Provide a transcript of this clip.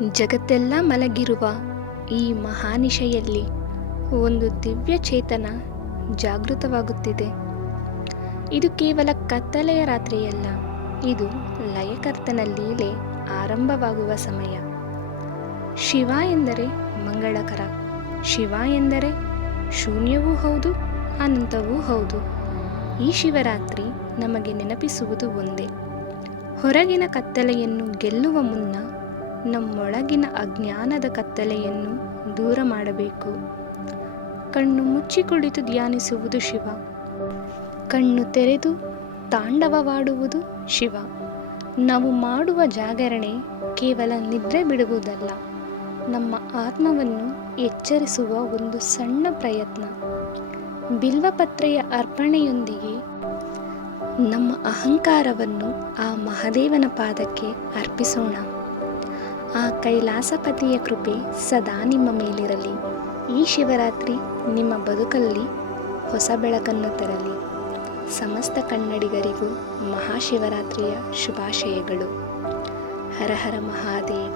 ಜಗತ್ತೆಲ್ಲ ಮಲಗಿರುವ ಈ ಮಹಾನಿಶೆಯಲ್ಲಿ ಒಂದು ದಿವ್ಯ ಚೇತನ ಜಾಗೃತವಾಗುತ್ತಿದೆ. ಇದು ಕೇವಲ ಕತ್ತಲೆಯ ರಾತ್ರಿಯಲ್ಲ, ಇದು ಲಯಕರ್ತನ ಲೀಲೆ ಆರಂಭವಾಗುವ ಸಮಯ. ಶಿವ ಎಂದರೆ ಮಂಗಳಕರ, ಶಿವ ಎಂದರೆ ಶೂನ್ಯವೂ ಹೌದು, ಅನಂತವೂ ಹೌದು. ಈ ಶಿವರಾತ್ರಿ ನಮಗೆ ನೆನಪಿಸುವುದು ಒಂದೇ: ಹೊರಗಿನ ಕತ್ತಲೆಯನ್ನು ಗೆಲ್ಲುವ ಮುನ್ನ ನಮ್ಮೊಳಗಿನ ಅಜ್ಞಾನದ ಕತ್ತಲೆಯನ್ನು ದೂರ ಮಾಡಬೇಕು. ಕಣ್ಣು ಮುಚ್ಚಿ ಕುಳಿತು ಧ್ಯಾನಿಸುವುದು ಶಿವ, ಕಣ್ಣು ತೆರೆದು ತಾಂಡವವಾಡುವುದು ಶಿವ. ನಾವು ಮಾಡುವ ಜಾಗರಣೆ ಕೇವಲ ನಿದ್ರೆ ಬಿಡುವುದಲ್ಲ, ನಮ್ಮ ಆತ್ಮವನ್ನು ಎಚ್ಚರಿಸುವ ಒಂದು ಸಣ್ಣ ಪ್ರಯತ್ನ. ಬಿಲ್ವಪತ್ರೆಯ ಅರ್ಪಣೆಯೊಂದಿಗೆ ನಮ್ಮ ಅಹಂಕಾರವನ್ನು ಆ ಮಹಾದೇವನ ಪಾದಕ್ಕೆ ಅರ್ಪಿಸೋಣ. ಆ ಕೈಲಾಸಪತಿಯ ಕೃಪೆ ಸದಾ ನಿಮ್ಮ ಮೇಲಿರಲಿ. ಈ ಶಿವರಾತ್ರಿ ನಿಮ್ಮ ಬದುಕಲ್ಲಿ ಹೊಸ ಬೆಳಕನ್ನು ತರಲಿ. ಸಮಸ್ತ ಕನ್ನಡಿಗರಿಗೂ ಮಹಾಶಿವರಾತ್ರಿಯ ಶುಭಾಶಯಗಳು. ಹರ ಹರ ಮಹಾದೇವ್.